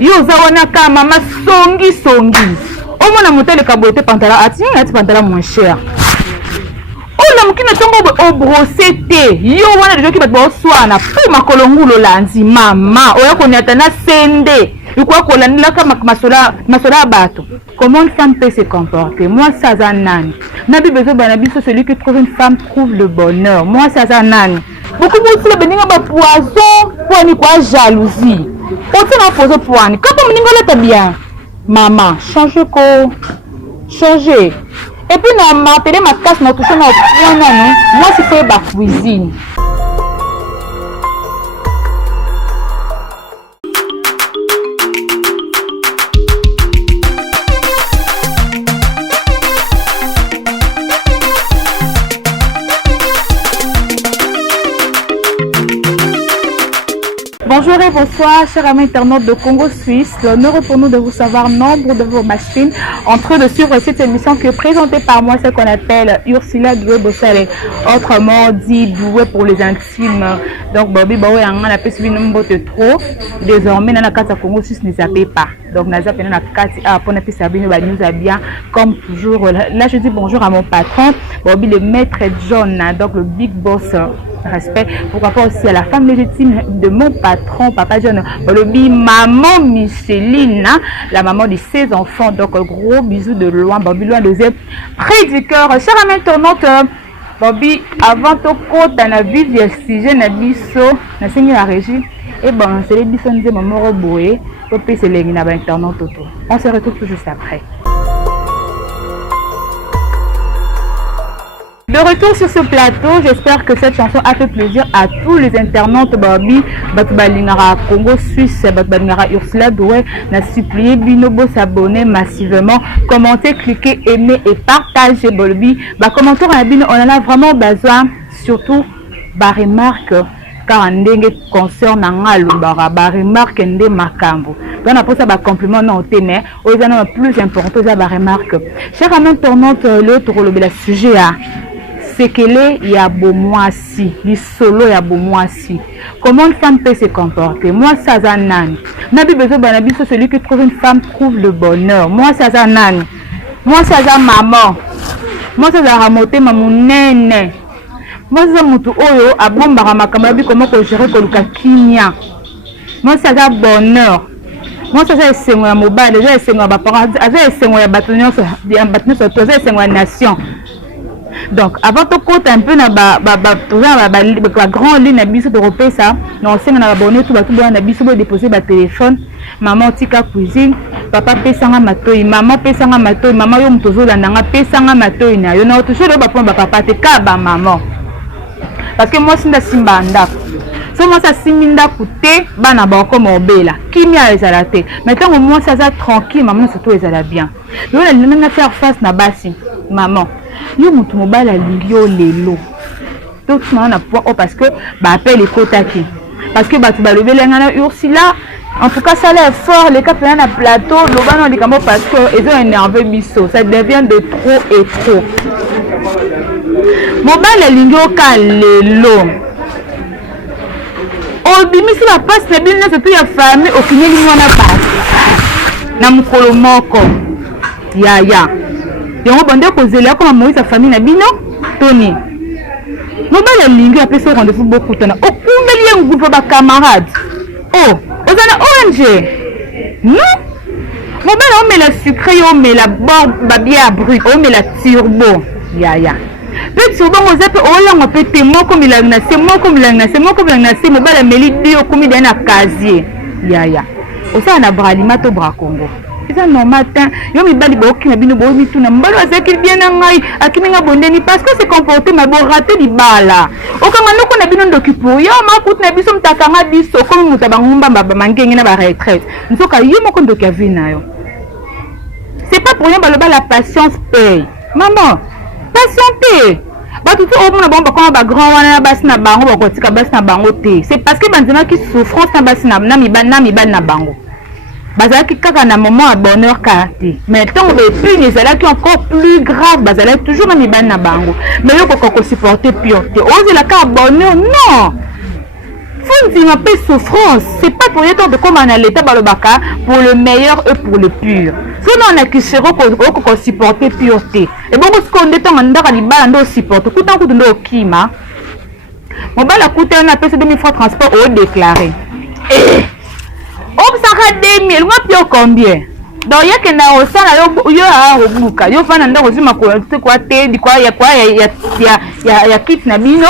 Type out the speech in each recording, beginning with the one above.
Yo zawana ka mama songi. Au moins na monter kabote pantalon ati pantalon moins cher. Oh la mukina tongo o brosser te. Yo wana de joki bat bo swana. Pu makolongulo lanzi mama. Oya konyata na sende. Ukwa kolandila ka masola bato. Comment une femme peut se comporter? Moi ça zanani. Nabi bezo banabiso celui qui trouve une femme trouve le bonheur. Moi ça zanani. Beaucoup de beninga ba poison pour ni quoi jalousie. Autant en poser pour ni. Quand on m'ingola bien. Maman, changez. Et puis, on m'a appelé ma casse, ma touche, moi, c'est fait ma cuisine. Bonjour et bonsoir, chers amis internautes de Congo Suisse. L'honneur est pour nous de vous savoir nombre de vos machines en train de suivre cette émission qui est présentée par moi, ce qu'on appelle Ursula Doué-Bossale, autrement dit Doué pour les intimes. Donc, Bobby Bowie, on a fait suivre nombre de trop. Désormais, dans la carte à Congo Suisse, ne zappez pas. Donc, on a zappé dans la carte pour ne plus s'abonner, nous a bien, comme toujours. Là, je dis bonjour à mon patron, Bobby, le maître John, donc le big boss. Respect, pourquoi pas aussi à la femme légitime de mon patron, papa John, le maman Micheline, la maman de ses enfants. Donc, gros bisous de loin, Bobby, loin deuxième près du cœur. Chers amis internautes, Bobby, avant tout compte, on a vu le sujet, on a vu ça, on a la régie, et bon, c'est les bisous de maman Roboé, et puis c'est les internautes. On se retrouve tout juste après. De retour sur ce plateau, j'espère que cette chanson a fait plaisir à tous les internautes. Bobby, Batbalingara Congo Suisse, Batbalingara Ursula Doué, n'a supplié Binobo s'abonner massivement, commenter, cliquer, aimer et partager. Bobby, commentaire à Bino, on en a vraiment besoin, surtout, remarque, car on concerne remarque ndé makambo. Donc on a posé un compliment non mais aux gens plus important, ça remarque. Chers amis internautes, l'autre le sujet à c'est que il y a beau moi si, les solo il y a beau moi si. Comment une femme peut se comporter? Moi ça zanani. Nabi bezo banabi celui qui trouve une femme trouve le bonheur. Moi ça zanani. Moi ça zan maman. Moi ça zan ramoter maman nene. Moi ça mutu oyo abomba makamabi comment ko gérer ko luka kinya. Moi ça zan bonheur. Moi ça zan sengo ya mobile, ça sengo ba parents, ça sengo ya batonyo so, ya batonyo so, ça sengo ya nation. Donc, avant de compter un peu la grande ligne de repérer ça, non, c'est un abonné tout le déposer le téléphone, maman tika cuisine, papa pesanga matoi, maman pesanga matoi, maman yo mtozo la nanga pesanga matoi na yo na toujours le papa te kaba maman. Parce que moi c'est simba ndako. So moi ça siminda coûter bana ba comme obela. Kimia ezalate. Maintenant moi ça va tranquille, maman surtout ezala bien. Yo na faire face na basi, maman. Yo mutu mobala lilio lelo tout le monde a point parce que appelle les kotaki parce que tu vas lever l'engana Ursula en tout cas ça l'air fort les cas plein à plateau l'obano les camo parce que ils ont énervé biso ça devient de trop et trop mobala lilio ka lelo o bimisi la passe na bino c'est tout ya famille au kinyeli mwana passe na mukolo moko ya yango bande kozela comme Moïse sa famille na bino Tony mobala lingi après ce rendez-vous beaucoup tana okumbeli un groupe ba camarades oh ozana ONG non mobala on met la sucré on met la ba bien brut on met la turbo ya peut turbo on zape on la pété moko milana c'est mobala meli dio komi dana casier ya osa na bralima to bra Congo. C'est normal. Yo mi bali boki na bino bo mi tuna mbalo azaki bien ngai akiminga bondeni parce que c'est comporté ma bo raté di bala. Okanga noko na bino ndokipo yo ma kut na biso mtakanga biso comme mutabangumba baba mangenge na ba retraite. Nsoka yo moko ndoki avina yo. C'est pas pour rien baloba la patience paye. Maman, patienter. Ba tout au monde bon ba ba grand wana basi na bango ba kotika basi na bango te. C'est parce que banzima qui souffrance na basi na mi ban na bango. Bazalaki kaka na moment à bonheur kati. Mais tant que plus les qui encore plus grave, bazalaki toujours na mibana na bango. Mais yo ko supporter pire. Ose la ka bonheur non. faut dire un peu souffrance. C'est pas pour être de comme on a l'état balobaka pour le meilleur et pour le pur. Si on a qui sera qu'on supporter pureté. Et bon, ce qu'on est en train de balander au support, tout en coup de l'eau kima. Mon bal a coûté un appel 2000 francs transport au déclaré. Et on s'arrête 2000, moi plus combien? Donc il y a que na osala yo a obuka yo fana ndo kozima ko kwa te di kwa ya kit na bino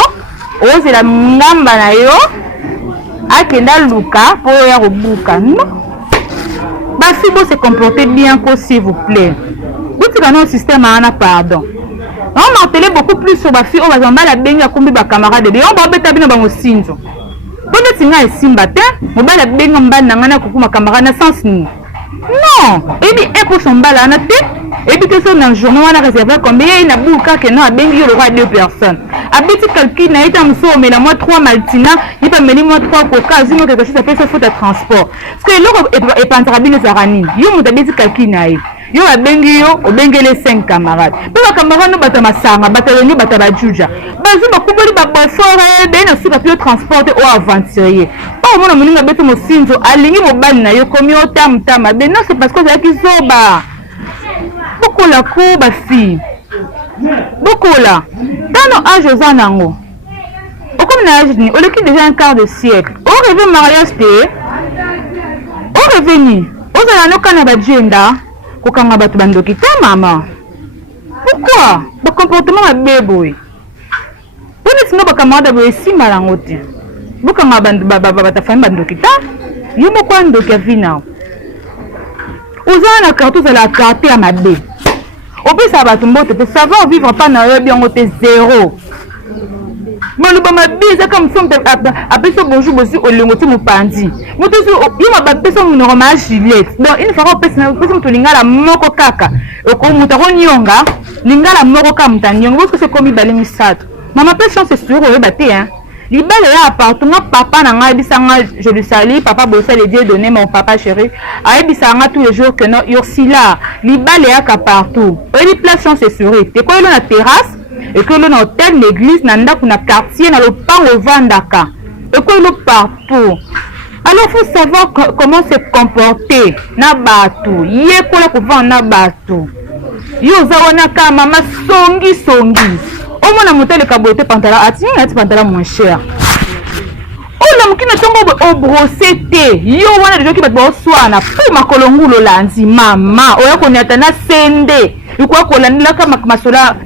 ozela ngamba na yo akenda luka po ya obuka non ba fibo se comporter bien s'il vous plaît vous avez un système ana pardon on martelait beaucoup plus sur ba fille on va zamba la benga kumbi ba camarade de on ba beta bino ba mosinzo bonne tinga esimba te mo ba la benga mbana ngana kokuma camarade na sens ni non, et bien, et pour son bal à noter, et puis que son journal on a réservé combien il y a beaucoup que non, à bien le roi 2 personnes. À petit calcul, n'a été un saut, mais la moi 3 maltina, il peut mener moi 3 coca, sinon quelque chose s'appelle ce faute de transport. Parce que l'eau est pantrabine zarani, yo m'a petit calcul naïf. Yo a bengi yo, au bengi les 5 camarades. Puis les camarades nous battent ma sanga, battent les battent la juja. Bazu ma kubali ba forêt, ben na suka pio transporter ou aventurier. Pas au moins on a besoin de sinzo, alingi mo bal na yo comme yo tam tam. Ben non c'est parce que c'est qui zoba. Beaucoup la cour ba fille. Beaucoup là. Dans nos âges aux anango. Au comme na âge ni, au lieu déjà un quart de siècle. Au revenu mariage té. Au revenu. Au zalano kana ba agenda. Kokanga batu bandoki ta maman. Pourquoi? Le comportement est bébé. Pour nous sinon bakamada bo esi malangote. Bokanga bandu bata famille bandoki ta. Yo mo kwa ndoki vina. Ozana kartu za la carte à mabe. Obi sa batu mbote te savoir vivre pas na yo bien ngote zéro. Mais le bama biza comme ça après ce bonjour aussi au lengote mo pandi. Moto so yo ma bapeso mo normal Juliette. Donc une fois on pesa to lingala moko kaka. Oko mutako nyonga lingala moko ka mutanyonga parce que c'est comme ibale misato. Maman peut chance sur o baté hein. Libale là appartement papa na nga bisanga je le salue papa bossa les dieux donner mon papa chéri. A bisanga tous les jours que non Ursula libale là partout. Et les places chance sur te ko na terrasse et que l'on hôtel l'église nanda kuna quartier na le pan au vandaka et que l'on partout. Alors il faut savoir comment se comporter na batu yé ko la ko vendre na batu yo zawana ka mama songi au moins na motel kabote pantalon atinga ati pantalon moins cher o la mukina tongo o brosser te yo wana de joki bato swana pour makolongulo lanzi mama oya ko nyata na sende quoi qu'on a comme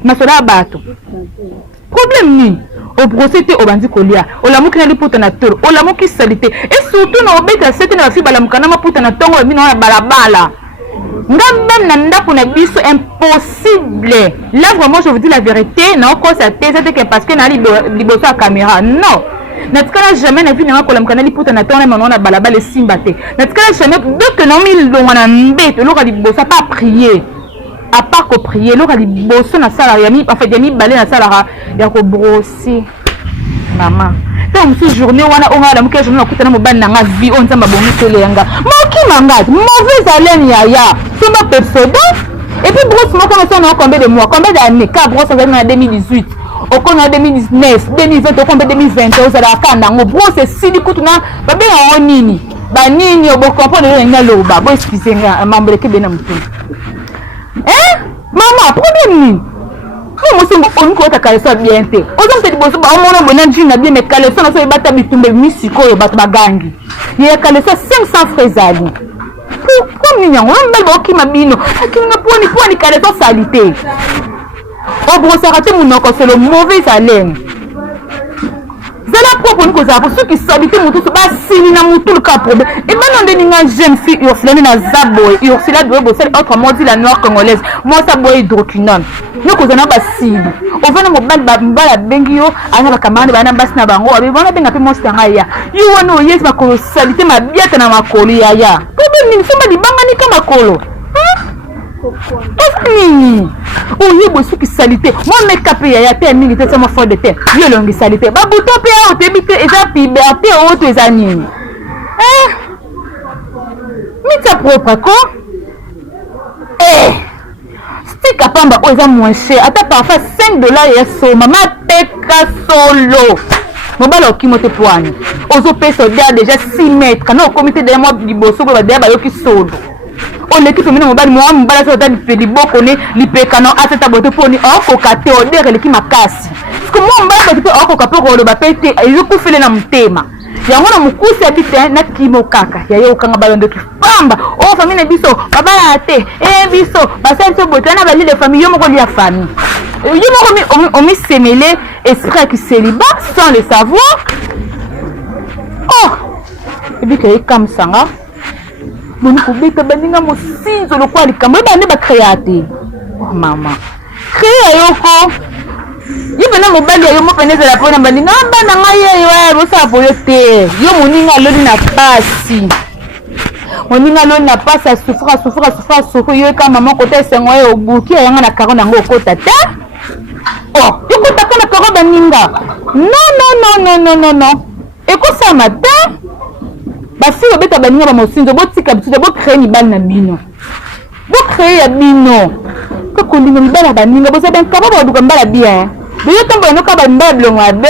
masola bato problème ni au procédé au bandi kolia au la mukina li puta na toro au la muki salité et surtout na obeta c'était na fi bala mukana ma puta na tongo mi na balabala ngam na ndako na biso impossible là vraiment je vous dis la vérité non quoi ça c'était que parce que na liboso à caméra non natikala jamais na vie na ko la mukana li puta na tongo na balabala simba te natikala jamais donc na mi longana mbeto lo ka liboso pas prier à part que prier l'eau a dit bosso na sala yami en fait yami balé na sala ya ko brosser maman donc ce journée on a la muke journée na kutana mo bana nga vie on tsamba bongo telenga moki mangati mauvaise haleine ya c'est ma personne et puis brosse moi comme ça on a combien de mois combien d'années car brosse en 2018 au con en 2019 2020 au combien 2020 aux ala kana ngo brosse sidi kutuna ba be en nini ba nini obo comprendre nga loba bo excusez nga membre ke bena mutu. Eh maman problème ni moi c'est on ko ta kalesa bien te ozo mpe boso ba mona bona njina bien me kalesa na so bata bitumbe misiko yo bata bagangi ye kalesa 500 frezali comme ni nyango mbel ba ki mabino akinga poni kalesa salité o brosa raté munoko c'est le mauvais haleine zala propre niko za pour ceux qui salité mutu so ba sini na mutu le cas problème et maintenant deninga jeune fille Ursula na Zaboy Ursula doit bosser autrement dit la noire congolaise moi ça boy hydroquinone niko za na ba sini o vana mbala bengi yo ana ba kamande ba na basi na bango abi bona benga pe mo stanga ya yo wana yes ba ko salité ma biata na makolo ya problème ni sema libanga ni kama makolo nini oye bosu ki salité moi make-up ya te mingi te sama fond de terre yo longi salité ba bouton pe o te bite eza liberté o to eza nini mita propre ko stick apamba o eza moins cher ata parfois $5 ya so mama teka solo mobala okimote poani ozopesa odea déjà 6 mètres kana okomite deya mwa liboso boye badeya bayoki solo oleki pembeni mobali mobala so ota liboko ne lipeka no atata bote poni okoka te odere eleki makasi parce que mwa mobali bote mpe okoka mpe koloba mpe te ezokufele na motema yango na mokusi abi te na kimo kaka yaye okanga balondoki pamba o famille na biso babala te biso basali so bote na bali de famille yo moko lia famille yo moko omisemele esprit qui célibat sans le savoir oh ebi ke ekamsanga boni kobeta baninga mosinzo lokwa likambo ebande bakrea te oh mama krea yoko yibena mobali yo mopene ezala mpona baninga bana ngai yeyo bosala poyo te yo moninga aloni na pasi moninga aloni na pasi asufra yo eka mama kota esengo ye obuki yanga na karo nango okota te oh yokota mpe na karo baninga non ekosama te basi obeta baninga bamosinzo botika bitude bocreye mibali na bino bocreye ya bino kakolinga mibali ya baninga boza bankaba baduka mbala bien boyo tambo enoka bambala bilongo abe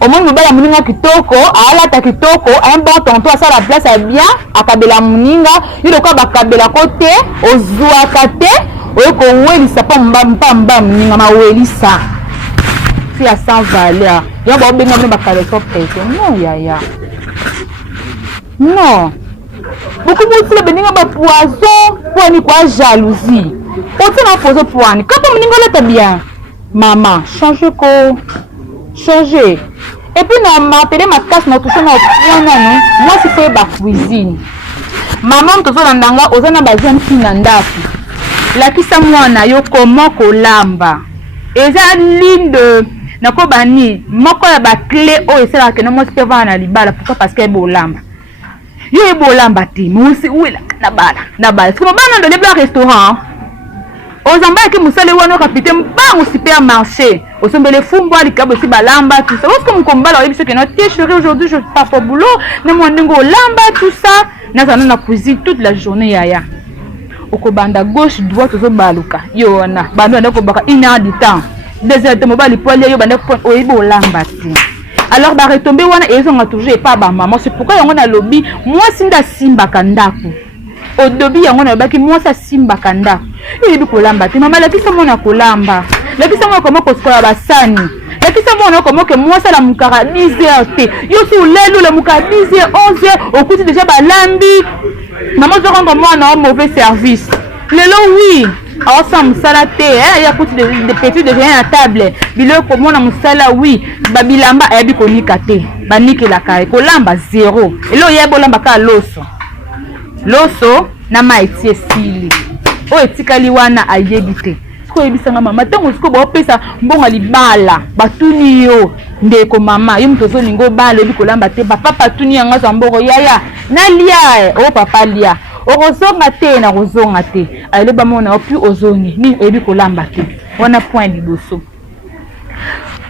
omoni mobali ya moninga kitoko alata kitoko un bon tonton asala place ya bien akabela moninga yo lokola bakabela ko te ozwaka te oyo kowelisa mpa moninga mawelisa fi ya sans valeur yo baobenga bino bakaleso pete non yaya non beaucoup botila beninga bapoison poani kwa jalousie otina pozo poani kapa moninga olata bien maman changer et puis na matele makasi na touche na point nanu moi si fait ba cuisine maman tozo ndanga ozana bazia mpina ndaku lakisa mwana yo comment kolamba eza linde nako bani moko ya ba clé o esala ke no mo se va na libala pourquoi parce que bolamba yo ebolamba te musi uela na bala c'est bana ndo le bla restaurant ozamba ki musale wana kapite mbango supermarché osombele fumbo alikabo si balamba tout ça lorsque mkombala oyebi que notre chérie aujourd'hui je pars au boulot na mo ndingo lamba tout ça na na cuisine toute la journée yaya okobanda gauche droite ozobaluka yo wana bando ndako baka 1 heure du temps 2 heures de mobile poilie yo banda oyebi olamba te alors ba retomber wana ezonga toujours pas ba maman c'est pourquoi yango na lobby moi sinda simba kandako odobi yango na baki moi sa simba kandako ebi kolamba te mama lakisa mona kolamba lakisa mona comment koskola basani lakisa mona comment que moi ça la mukara 10 heures te yo si lelo la mukara 10 heures 11 heures okuti déjà balambi maman zo rendre moi na mauvais service lelo oui awasa musala te ya kuti de petit de rien à table biloko mona musala oui babilamba ebi konika te banikela kai kolamba zéro elo yebo lamba ka loso na maiti esili o etikali wana ayebi te ko ebisanga mama tango siko ba opesa mbonga libala batuni yo ndeko mama yo mtozo lingo bala ebi kolamba te papa tuni yanga za mboro yaya na lia o papa lia orozonga te na rozonga te ale ba mona o plus ozongi ni ebi kolamba te wana point liboso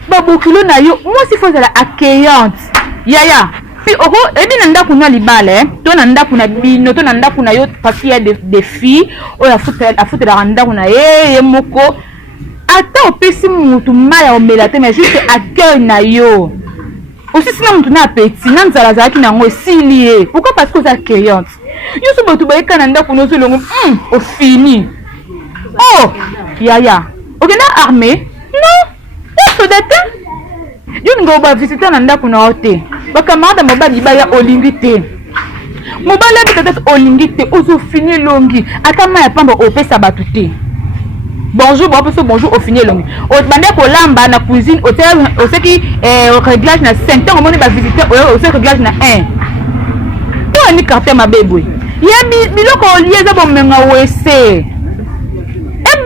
babokilo na yo moi si faut la accueillante yaya puis oko ebi na ndaku na libala to na ndaku na bino to na ndaku na yo parce qu'il y a des filles o la foute la ndaku na ye moko ata opesi mutu maya omela te mais juste accueil na yo aussi sinon mutu na appétit na nzala zaki na ngo esili pourquoi parce que c'est accueillante yo so botu ba ekana ndaku no so longo au fini oh yaya okenda armée non soldate yo ngo ba visiter na ndaku na hotel bakamada mobali baya olingi te mobali peut-être olingi te ozo fini longi ata ma ya pamba opesa batu te bonjour bonjour au fini longi o bande ko lamba na cuisine o seki réglage na 5 temps on ba visiter o seki réglage na 1 to ni carte ma bébé ya biloko olieza bo menga wese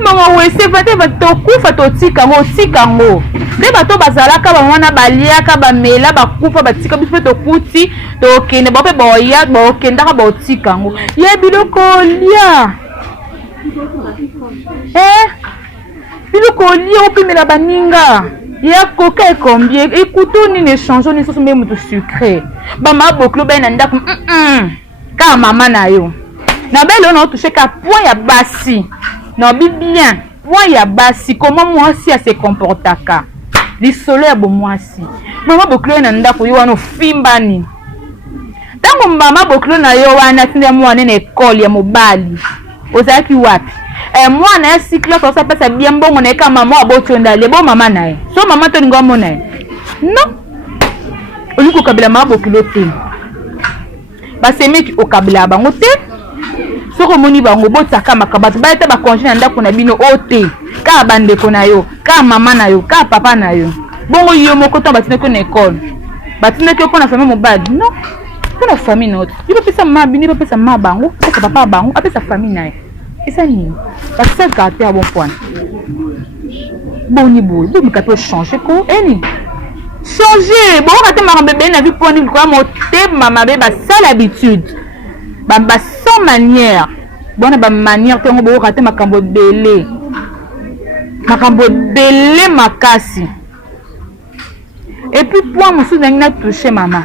mama wese vate batokufa totika ngo de bato bazalaka ba wana baliaka ba mela bakufa batika biso tokuti tokende ba pe boya bokenda ka botika ngo ye biloko lia biloko lia opimela baninga ya koka combien écoutons ni échangeons ni soso même tout sucré ba ma boklo ba na ndako ka mama na yo na belo na toucher ka point ya basi non bien point ya basi comment moi si se comportaka les solo ya bo moi si mama bokilo na ndako yo wana ofimbani tango mama bokilo na yo wana tinde mwana na école ya mobali ozalaki wapi mwana ya cycle so ça passe bien mbongo na ka mama abotonda le bon mama na ye so mama to ngo mona ye non oliko kabila mama bokilo te basemeki okabila bango te soko moni bango botaka makabatu baeta ba congé na ndako na bino ote ka bandeko na yo ka mama na yo ka papa na yo bongo yo moko to batineko na école batineko ko na famille mobali non ko na famille note ipo pesa mama bini ipo pesa mama bango pesa papa bango apesa famille na ye esa nini parce que caractère à bon point boni boy boni ka peut changer ko eni changer bon ka te ma bébé na vie point quoi mo te mama bébé ça l'habitude ba sans manière bon ba manière te ngo bo ka te makambo belé makasi et puis point musu na toucher mama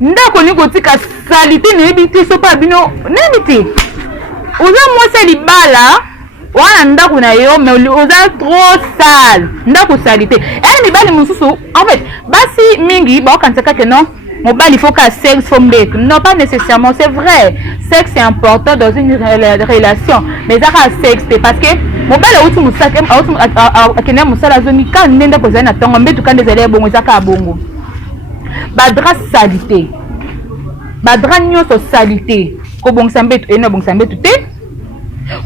ndako ni kotika salité ne ebiti so pa bino nebiti oza mwasi libala wana ndako na yo mais oza trop sale ndako salité et mibali mususu en fait basi mingi ba okansaka que non mobali faut qu'à sexe faut mbek non pas nécessairement c'est vrai sexe c'est important dans une relation mais ça à sexe parce que mobali autu musaka autu akene musala zoni ka ndenda ko zana tongo mbetu kande zale bongo zaka bongo badra salité badra nyoso salité ko bongsa mbetu eno bongsa mbetu te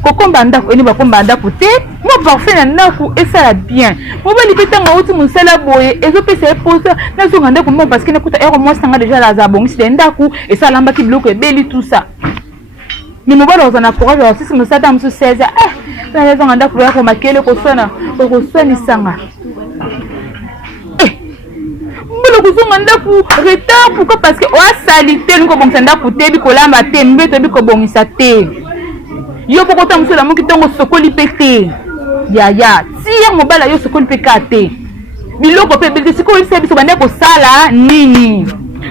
ko komba ndako eni ba komba ndako te mo parfait na ndako esala bien mobali petanga autu musala boye ezo pesa pose na zonga ndako mo parce que na kuta ero mo sanga déjà la za bongo si ndako esala mbaki bloc ebeli tout ça mais mobali ozana courage aussi si musata musu 16 na zonga ndako ya ko makele ko sona ni sanga mbolo kuzonga ndako retard pourquoi parce que o salité ngo bongisa ndako te bi kolamba te mbeto bi ko bongisa te yo pokota musala moki tongo sokoli pete ya tire mobala yo sokoli peka te biloko pe bete siko isa biso bande ko sala nini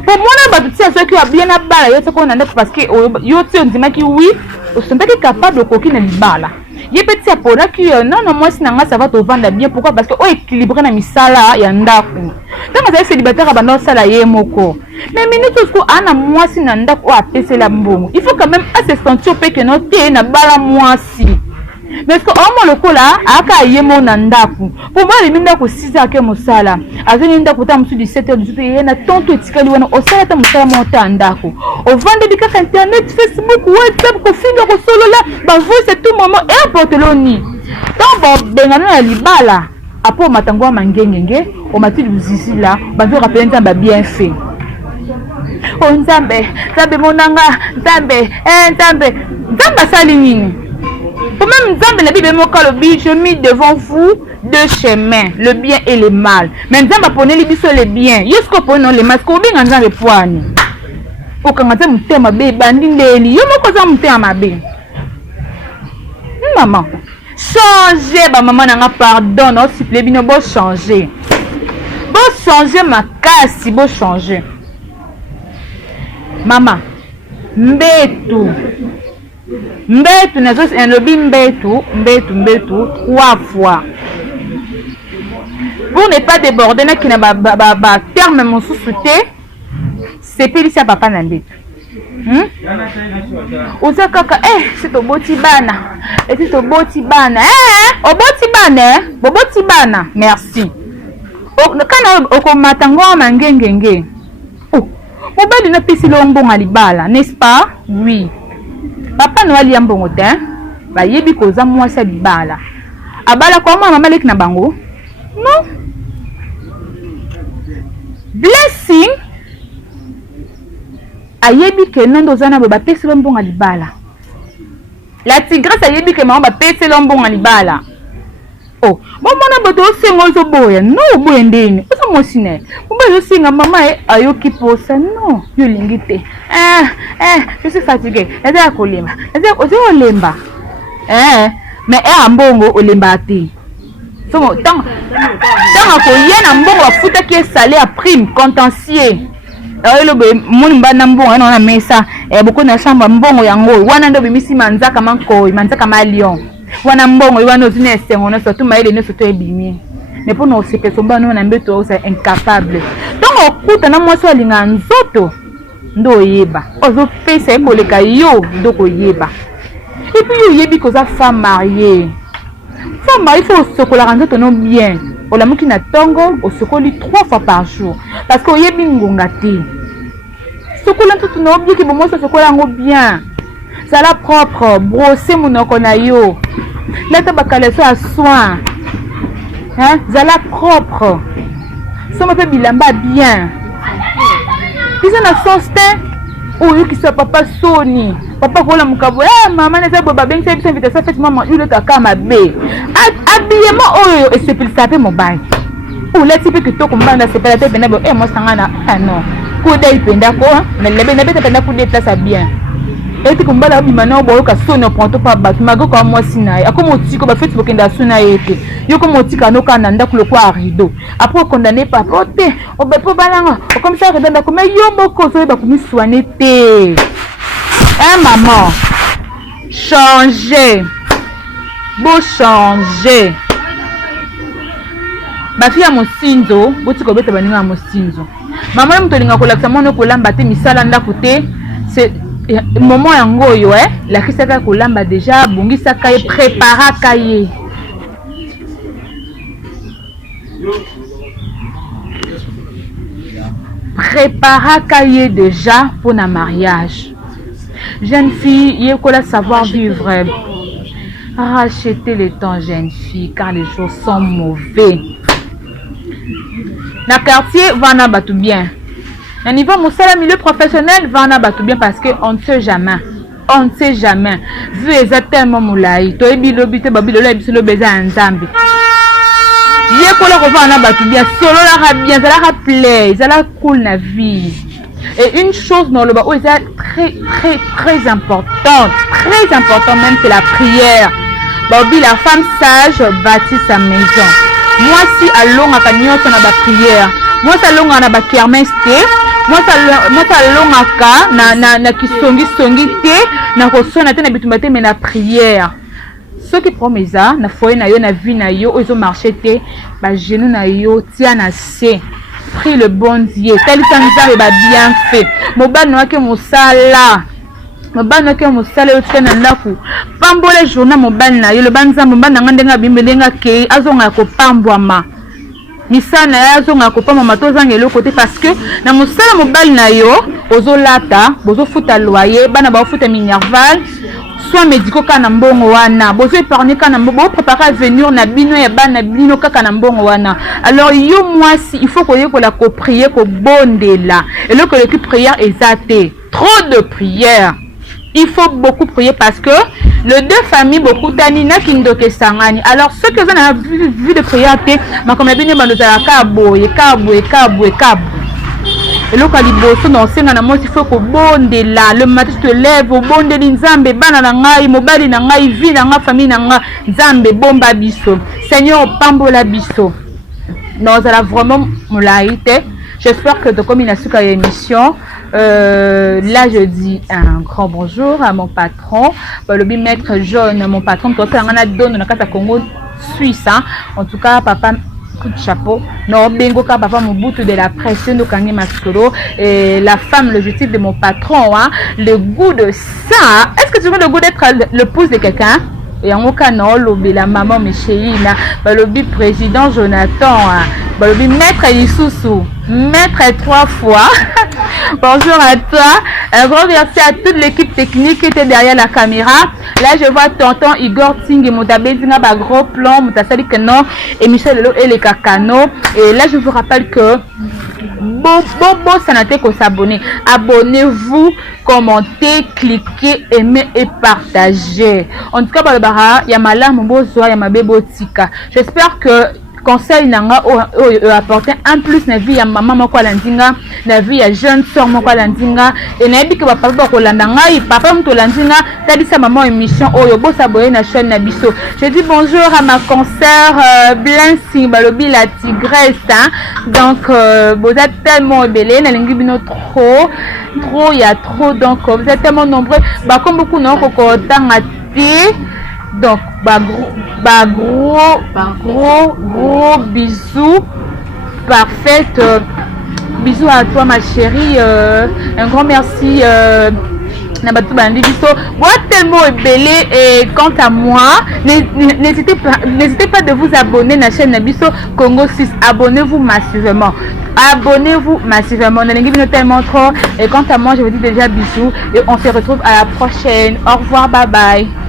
pour mona ba tutia so ki bien na bala yo tsako na ndako parce que yo tio ndimaki oui osondaki capable koki na libala ye petit apona ki non moi sinanga ça va te vendre bien pourquoi parce que o équilibré na misala ya ndako tanga za célibataire bando sala ye moko mais minute ko ana moi sina ndako apese la mbongo il faut quand même assez sentir pe que no te na bala moi si mais que omo lokola aka yemo na ndako pour moi le ndako 6h ke mosala azoni ndako ta musu 17h 18h na tonto etikali wana osala ta mosala monta ndako o vendre bika internet Facebook WhatsApp ko finga ko solola ba voice tout moment et porteloni donc bon bengana na libala apo matango mangengenge o matili buzizi la ba veut rappeler nzamba bien fait o nzambe monanga nzambe nzamba sali nini. Pour même Nzambe na Bible moka le bi je mis devant vous deux chemins, le bien et le mal. Mais Nzambe pone li biso le bien. Yesko pone le mal ko binga Nzambe poani. Okangate mutema be bandi ndeli. Yo moko za mutema be. Maman, changer ba maman nanga pardon, s'il vous plaît bino bo changer. Bo changer ma kasi, bo changer. Maman, mbetu nazo enlobi mbetu 3 fois pour ne pas déborder na kina ba terme mon sous-souté c'est pelisi ya papa na mbetu oza kaka c'est to boti bana oboti bana merci kana okomatango mangengenge mobali na pisi lombonga libala n'est-ce pas oui. Papa no ali ambongo te ba yebi koza mwasi libala abala kwa mama leki na bango non blessing ayebi ke nondo zana ba pesi lombonga libala la tigresse ayebi ke mama ba pesi lombonga libala oh mona boto sengo zo boya no boya ndeni ozo mosine mba zo singa mama ayoki posa non yo lingi te je suis fatiguée eza kolemba eza olemba mais ambongo olemba te somo tant ko yena mbongo afuta ki salé à prime contentieux elobe moni mbana mbongo na mesa boko na chambre mbongo yango wana ndo bimisi manzaka ma lion wana mbongo wana ozine esengo na surtout maile ne surtout ebimi mais pour nous c'est que somba no na mbeto c'est incapable donc ntango okutana mwasi alinga nzoto ndo oyeba ozopesa ye koleka yo ndo koyeba epuis yo oyebi koza femme mariée. Femme mariée faut osokolaka nzoto no bien olamuki na ntongo osokoli 3 fois par jour parce que oyebi ngonga te sokola nzoto no bien ke bomwasi osokola yango bien zala propre brosser monoko na yo lata bakaleso ya soin zala propre soma mpe bilamba bien biso na sauce te oyokisa papa soni papa kola mokabo mama neza boye babengisa biso invitation fete mama ule kaka mabe habillema oyo esepelisa mpe mobali olati mpe kitoko mobali nasepela te penda boye mwasanga na non kude ipenda ko nalebete penda kude place bien eti kumbala obima na oboyoka soni opranto pa bato magoko ya mwasi na ye akoma otiko bafeti bokenda so na ye te yo koma otika noka na ndako lokwa ya rideau apres okondane papa o te obepo balanga okomisa rideau ndako me yo moko ozoyeba komiswane te maman changer bo changer bafi ya mosinzo botika obeta baninga ya mosinzo mama moto olinga kolakisa mwana okolamba te misala ndako te moment yango oyo lakisaka kolamba déjà bongisaka ye préparaka ye déjà pour na mariage. Jeune fille yekola savoir vivre, rachetez le temps jeune fille car les jours sont mauvais. Na quartier vana batu bien. À niveau mon milieu professionnel, va en abattre bien parce qu'on ne sait jamais. On ne sait jamais. Vu exactement moulaï, toi et bilobité, babilo, ebisolo beza ensemble. Yé kola ko va en abattre bien, solo la bien, ça la play, ça la cool la vie. Et une chose dans le bas, c'est très importante, même c'est la prière. Babi, la femme sage bâtit sa maison. Moi si allons à Canyon sur la prière. Moi ça allons à la kermesse. Moi ça longaka na kisongi te na kosona te na bitumate mais na prière ce qui promesa na foyer na yo na vie na yo ozo marcher te ba genou na yo tia na se prie le bon Dieu tel sanza ba bien fait mobano wake musala yo tia na ndaku pambola journée mobano na yo le banza mobano ngandenga bimbelenga ke azonga ko pambwama misana ya zonga ko pama matozanga eloko te parce que na mosala mobali na yo ozolata bozo futa loyer bana ba futa minerval soit médicaux kana mbongo wana bozo épargner kana mbongo préparer avenir na bino ya bana bino kaka na mbongo wana alors yo mwasi il faut ko yekola ko prier ko bondela eloko le prière ezate trop de prière. Il faut beaucoup prier parce que les deux familles beaucoup tanina kindoke sangani. Alors ceux que vous avez vu de prière ma comme bien bandozala kabo. Et le caliboso dans ce il faut que bonde là le matin te lève au bonde nzambe bana na ngai mobali na ngai vie na nga famille na nga nzambe bomba biso Seigneur pambola biso. Non ça vraiment molaïte. J'espère que comme il a su qu'à émission là je dis un grand bonjour à mon patron le maître jaune mon patron qui a donné dans le Congo Suisse en tout cas papa coup de chapeau non bengo ka papa Mobutu de la presse no kangi masolo et la femme le justice de mon patron le goût de ça est-ce que tu veux le goût d'être l'épouse de quelqu'un et en aucun non lobby la maman Micheline lobby président Jonathan lobby maître Isusu maître 3 fois. Bonjour à toi, un grand merci à toute l'équipe technique qui était derrière la caméra. Là je vois tonton Igor Ting et Moutabezinga ba gros plan Moutasali Keno et Michel Lelo et les Kakano. Et là je vous rappelle que bon ça n'a qu'à s'abonner. Abonnez-vous, commentez, cliquez, aimez et partagez. En tout cas il y a ma lame bozoa, il y a ma bébotika. J'espère que conseil nanga apporter un plus na vie ya maman moko landinga na vie ya jeune sœur moko landinga et na yebi ke ba papa ko landanga papa mto landinga talisa maman émission oyo bosa boye na chaîne na biso. Je dis bonjour à ma consoeur Blancy balobi la tigresse donc vous êtes tellement belle na lingi bino trop il y a trop donc vous êtes tellement nombreux ba comme beaucoup non ko tanga ti. Donc, gros bisous, parfaite bisous à toi ma chérie, un grand merci. Tellement belé. Et quant à moi, n'hésitez pas de vous abonner à la chaîne Nabiso Congo 6. Abonnez-vous massivement. Abonnez-vous massivement. On a tellement trop. Et quant à moi, je vous dis déjà bisous. Et on se retrouve à la prochaine. Au revoir, bye bye.